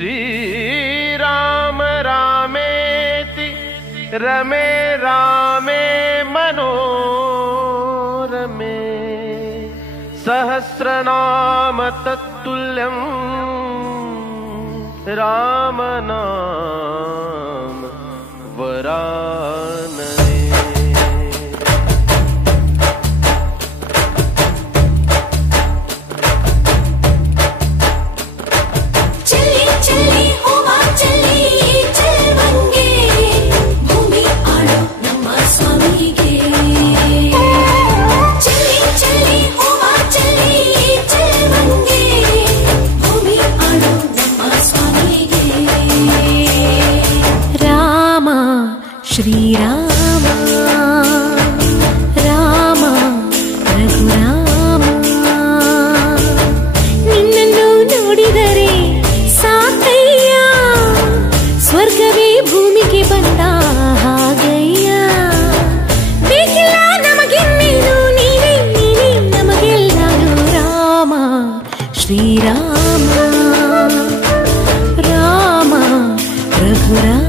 श्रीराम रामेति रमे रामे मनोरमे सहस्रनाम तत्तुल्यं रामनाम वरानने। श्री राम राम ರಘುರಾಮ ನಿನ್ನನ್ನು ನೋಡಿದರೆ ಸಾಕಯ್ಯ ಸ್ವರ್ಗವೇ ಭೂಮಿಗೆ ಬಂದ ಹಾಗಯ್ಯ ಬೇಕಿಲ್ಲ ನಮಗಿನ್ನೇನು ನೀನೇ ನೀನೇ ನಮಗೆಲ್ಲರೂ Rama Shriram Rama Raghurama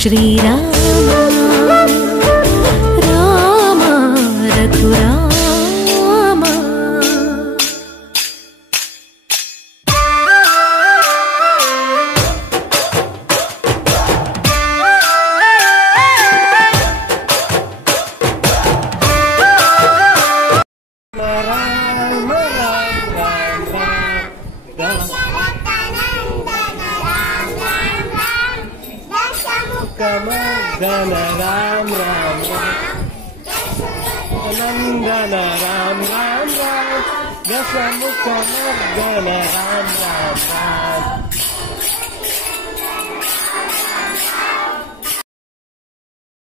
Shriram Ram Raghuram Nandana Ram Ram Ram Nandana Ram Ram Ram Yasamukha Nandana Ram Ram Ram